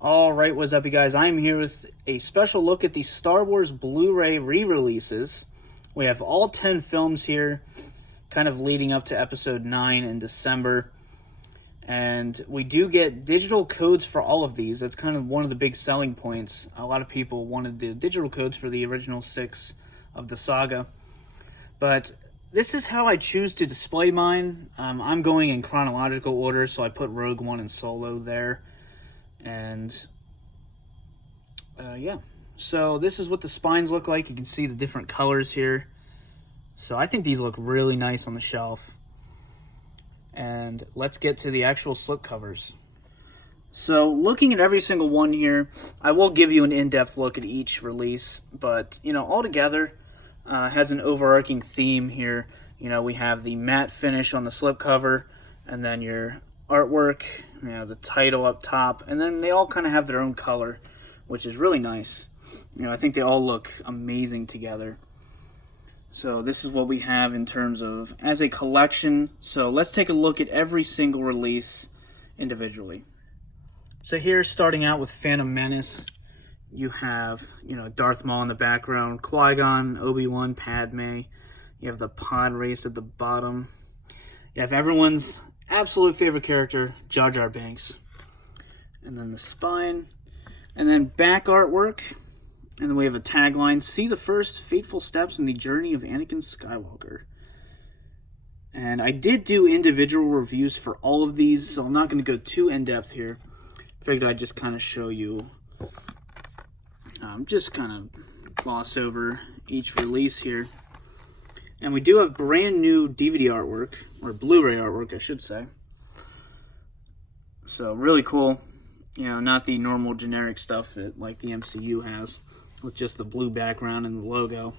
Alright, what's up you guys? I'm here with a special look at the Star Wars Blu-ray re-releases. We have all 10 films here, kind of leading up to episode 9 in December. And we do get digital codes for all of these. That's kind of one of the big selling points. A lot of people wanted the digital codes for the original 6 of the saga. But this is how I choose to display mine. I'm going in chronological order, so I put Rogue One and Solo there. And yeah, so this is what the spines look like. You can see the different colors here. So I think these look really nice on the shelf. And let's get to the actual slipcovers. So looking at every single one here, I will give you an in-depth look at each release, but you know, all together has an overarching theme here. You know, we have the matte finish on the slipcover, and then your artwork, you know, the title up top, and then they all kind of have their own color, which is really nice. You know, I think they all look amazing together. So this is what we have in terms of as a collection. So let's take a look at every single release individually. So here, starting out with Phantom Menace, you have, you know, Darth Maul in the background, Qui-Gon, Obi-Wan, Padme. You have the pod race at the bottom. You have everyone's absolute favorite character, Jar Jar Binks. And then the spine. And then back artwork. And then we have a tagline, "See the first fateful steps in the journey of Anakin Skywalker." And I did do individual reviews for all of these, so I'm not going to go too in-depth here. Figured I'd just kind of show you, just kind of gloss over each release here. And we do have brand new DVD artwork, or Blu-ray artwork, I should say. So really cool. You know, not the normal generic stuff that like the MCU has, with just the blue background and the logo.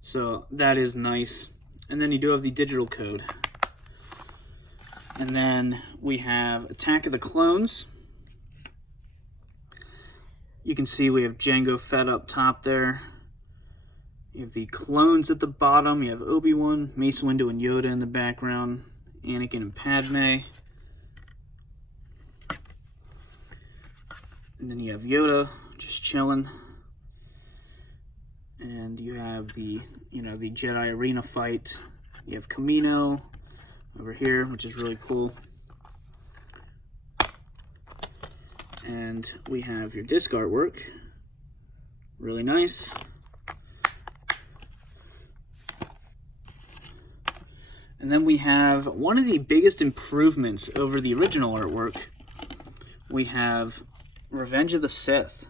So that is nice. And then you do have the digital code. And then we have Attack of the Clones. You can see we have Jango Fett up top there. You have the clones at the bottom. You have Obi-Wan, Mace Windu, and Yoda in the background. Anakin and Padme. And then you have Yoda just chilling. And you have the, you know, the Jedi arena fight. You have Kamino over here, which is really cool. And we have your disc artwork. Really nice. And then we have one of the biggest improvements over the original artwork. We have Revenge of the Sith.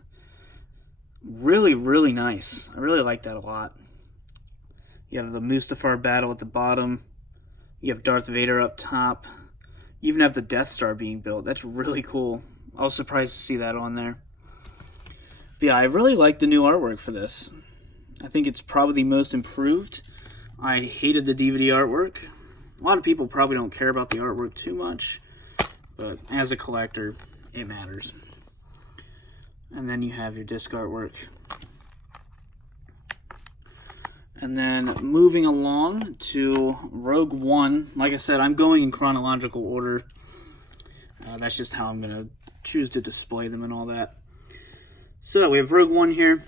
Really, really nice. I really like that a lot. You have the Mustafar battle at the bottom. You have Darth Vader up top. You even have the Death Star being built. That's really cool. I was surprised to see that on there. But yeah, I really like the new artwork for this. I think it's probably the most improved. I hated the DVD artwork. A lot of people probably don't care about the artwork too much, but as a collector, it matters. And then you have your disc artwork. And then moving along to Rogue One. Like I said, I'm going in chronological order. That's just how I'm going to choose to display them and all that. So we have Rogue One here.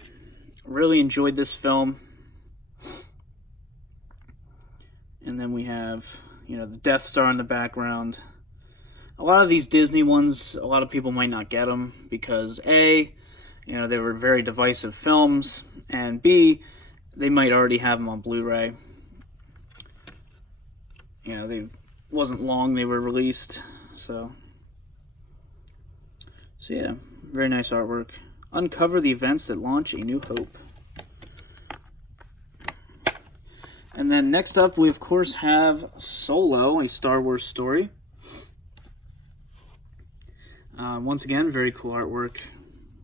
Really enjoyed this film. And then we have, you know, the Death Star in the background. A lot of these Disney ones, a lot of people might not get them because A, you know, they were very divisive films, and B, they might already have them on Blu-ray. You know, they wasn't long they were released, so yeah, very nice artwork. Uncover the events that launch A New Hope. And then next up, we of course have Solo, a Star Wars story. Once again, very cool artwork.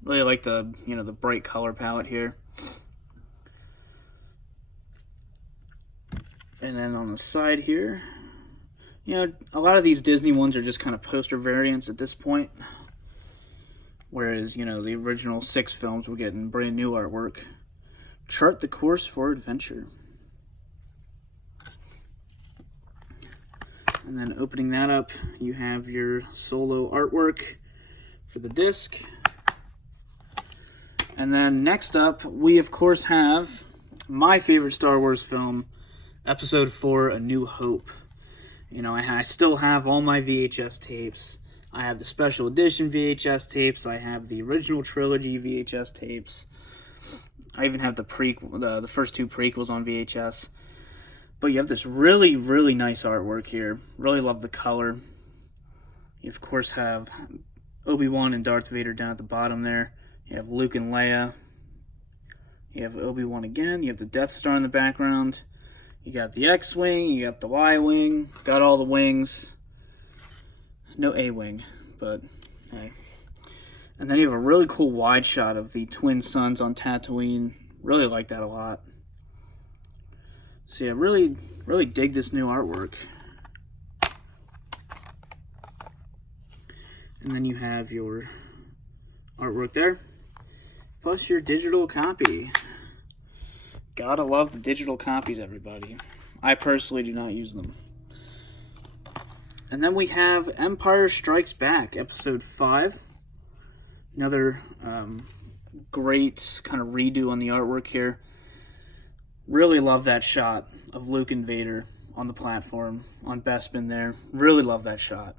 Really like the, you know, the bright color palette here. And then on the side here, you know, a lot of these Disney ones are just kind of poster variants at this point. Whereas, you know, the original 6 films were getting brand new artwork. Chart the course for adventure. And then opening that up, you have your Solo artwork for the disc. And then next up, we of course have my favorite Star Wars film, Episode 4, A New Hope. You know, I still have all my VHS tapes. I have the special edition VHS tapes. I have the original trilogy VHS tapes. I even have the first 2 prequels on VHS. But you have this really, really nice artwork here. Really love the color. You, of course, have Obi-Wan and Darth Vader down at the bottom there. You have Luke and Leia. You have Obi-Wan again. You have the Death Star in the background. You got the X-Wing. You got the Y-Wing. Got all the wings. No A-Wing, but hey. And then you have a really cool wide shot of the twin suns on Tatooine. Really like that a lot. So yeah, really, really dig this new artwork. And then you have your artwork there, plus your digital copy. Gotta love the digital copies, everybody. I personally do not use them. And then we have Empire Strikes Back, Episode 5. Another great kind of redo on the artwork here. Really love that shot of Luke and Vader on the platform, on Bespin there. Really love that shot.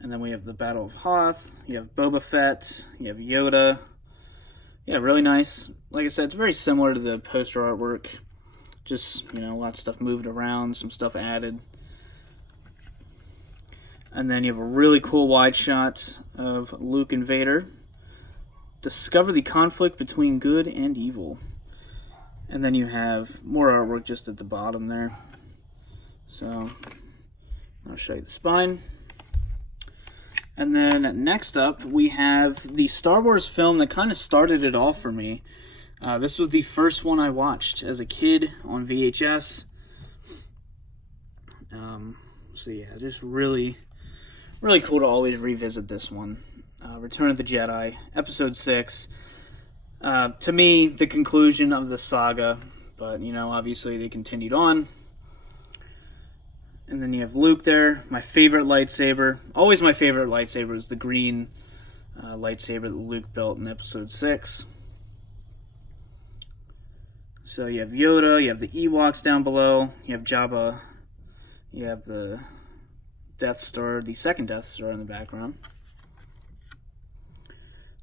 And then we have the Battle of Hoth. You have Boba Fett. You have Yoda. Yeah, really nice. Like I said, it's very similar to the poster artwork. Just, you know, lots of stuff moved around, some stuff added. And then you have a really cool wide shot of Luke and Vader. Discover the conflict between good and evil. And then you have more artwork just at the bottom there. So, I'll show you the spine. And then next up, we have the Star Wars film that kind of started it all for me. This was the first one I watched as a kid on VHS. So yeah, just really, really cool to always revisit this one. Return of the Jedi, Episode 6. To me, the conclusion of the saga, but, you know, obviously they continued on. And then you have Luke there, my favorite lightsaber. Always my favorite lightsaber is the green lightsaber that Luke built in Episode 6. So you have Yoda, you have the Ewoks down below, you have Jabba, you have the Death Star, the second Death Star in the background.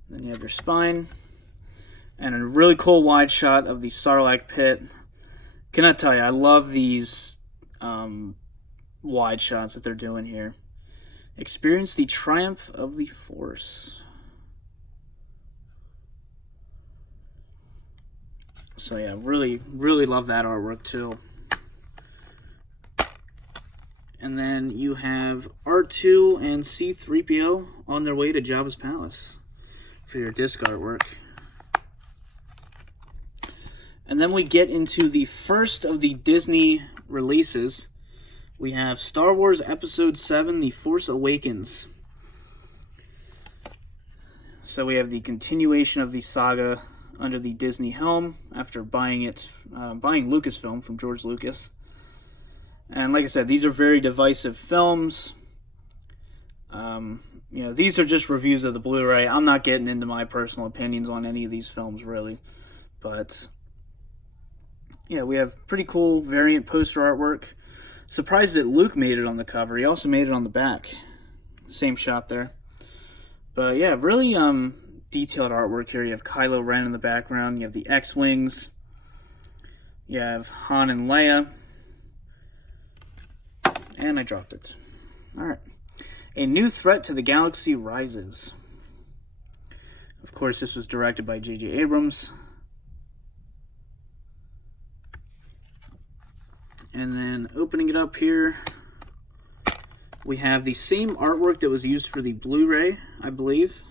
Then you have your spine, and a really cool wide shot of the Sarlacc pit. Cannot tell you, I love these wide shots that they're doing here. Experience the triumph of the Force. So yeah, really, really love that artwork too. And then you have R2 and C-3PO on their way to Jabba's palace for your disc artwork. And then we get into the first of the Disney releases. We have Star Wars Episode 7, The Force Awakens. So we have the continuation of the saga under the Disney helm after buying Lucasfilm from George Lucas. And like I said, these are very divisive films. You know, these are just reviews of the Blu-ray. I'm not getting into my personal opinions on any of these films, really. But, yeah, we have pretty cool variant poster artwork. Surprised that Luke made it on the cover. He also made it on the back. Same shot there. But, yeah, really detailed artwork here. You have Kylo Ren in the background. You have the X-Wings. You have Han and Leia. And I dropped it. Alright. A New Threat to the Galaxy Rises. Of course, this was directed by J.J. Abrams. And then opening it up here, we have the same artwork that was used for the Blu-ray, I believe.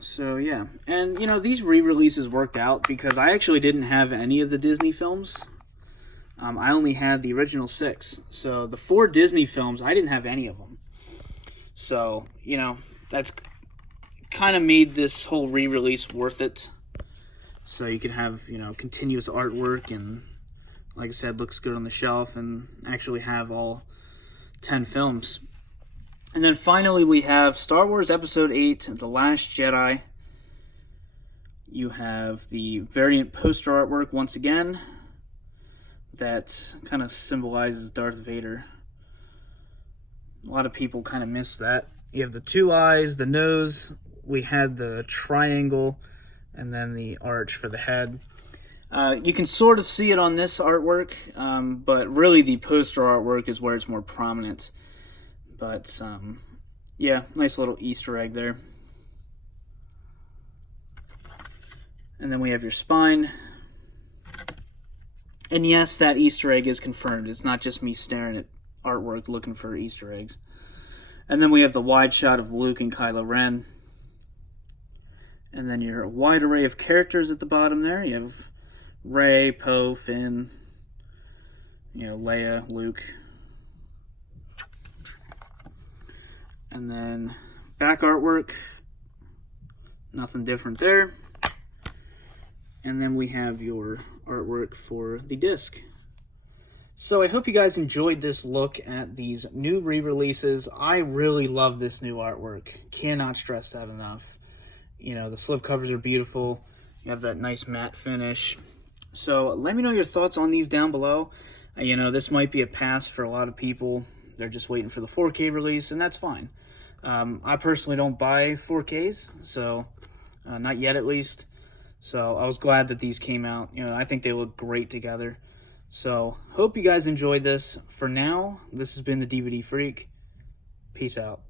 So, yeah. And, you know, these re-releases worked out because I actually didn't have any of the Disney films. I only had the original 6. So, the 4 Disney films, I didn't have any of them. So, you know, that's kind of made this whole re-release worth it. So, you could have, you know, continuous artwork and, like I said, looks good on the shelf and actually have all 10 films. And then finally we have Star Wars Episode 8, The Last Jedi. You have the variant poster artwork once again that kind of symbolizes Darth Vader. A lot of people kind of miss that. You have the two eyes, the nose, we had the triangle, and then the arch for the head. You can sort of see it on this artwork, but really the poster artwork is where it's more prominent. But, yeah, nice little Easter egg there. And then we have your spine. And yes, that Easter egg is confirmed. It's not just me staring at artwork looking for Easter eggs. And then we have the wide shot of Luke and Kylo Ren. And then your wide array of characters at the bottom there. You have Rey, Poe, Finn, Leia, Luke. And then back artwork, nothing different there. And then we have your artwork for the disc. So I hope you guys enjoyed this look at these new re-releases. I really love this new artwork. Cannot stress that enough. The slipcovers are beautiful. You have that nice matte finish. So let me know your thoughts on these down below. This might be a pass for a lot of people. They're just waiting for the 4K release, and that's fine. I personally don't buy 4Ks, so not yet at least. So I was glad that these came out. I think they look great together. So hope you guys enjoyed this. For now, this has been the DVD Freak. Peace out.